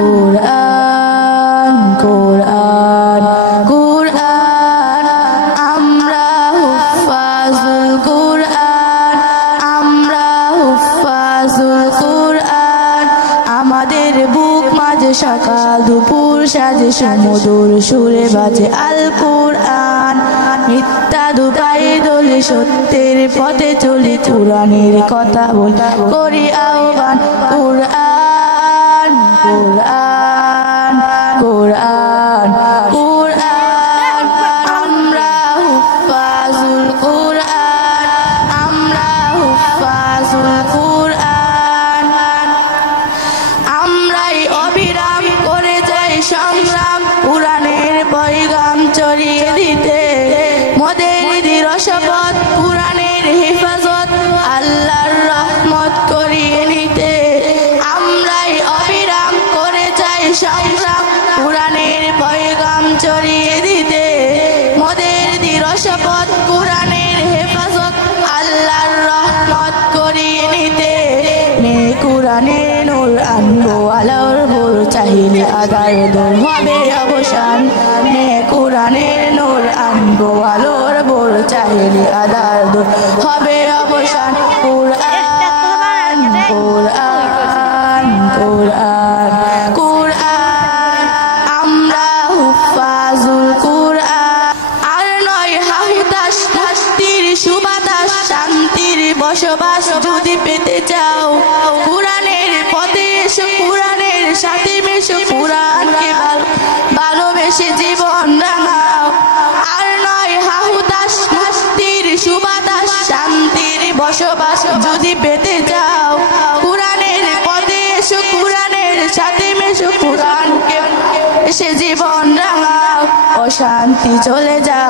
কোরআন কোরআন কোরআন আমরা হুফাজুল কোরআন আমরা হুফাজুল কোরআন আমাদের বুক মাঝে সকাল দুপুর সাজে সমুদুর সুরে বাজে আল কোরআন মিথ্যা দুপাই দলে সত্যের পথে চলি কোরআনের কথা বল করি আহ্বান কোরআন কোরআন কোরআন কোরআন আমরা হুফাজুল কোরআন আমরা হুফাজুল কোরআন আমরাই অবিরাম করে যাই সংগ্রাম কোরআনের পয়গাম ছড়িয়ে দিতে মোদের দৃঢ় শপথ কোরআনের হেফাজত আল্লাহর রহমত করিয়ে নিতে আমরাই অবিরাম করে যাই সংগ্রাম কোরআনের পয়গাম ছড়িয়ে দিতে মোদের দৃঢ় শপথ কোরআনের হেফাজত আল্লাহর রহমত করিয়ে নিতে নে কোরআনের নূর আনবো আলোর ভোর চাহিলে আদার দূর হবে অবসান নে কোরআনের নূর আনবো আলোর ভোর চাহিলে আদার দূর হবে অবসান কোরআন কোরআন কোরআন কোরআন আমরা হুফাজুল কোরআন আর নয় হাহুতাস মুক্তির সুবাতাস শান্তির বসবাস যদি পেতে চাও কোরআনের পথে এসো কোরআনের সাথে মেশো কোরআনকে ভালোবেসে জীবন রাঙাও আর নয় হাহুতাস মুক্তির সুবাতাস শান্তির বসবাস যদি পেতে চাও কোরআনের পথে এসো কোরআনের সাথে মেশো কোরআনকে এসে জীবন রাঙাও অশান্তি চলে যাও।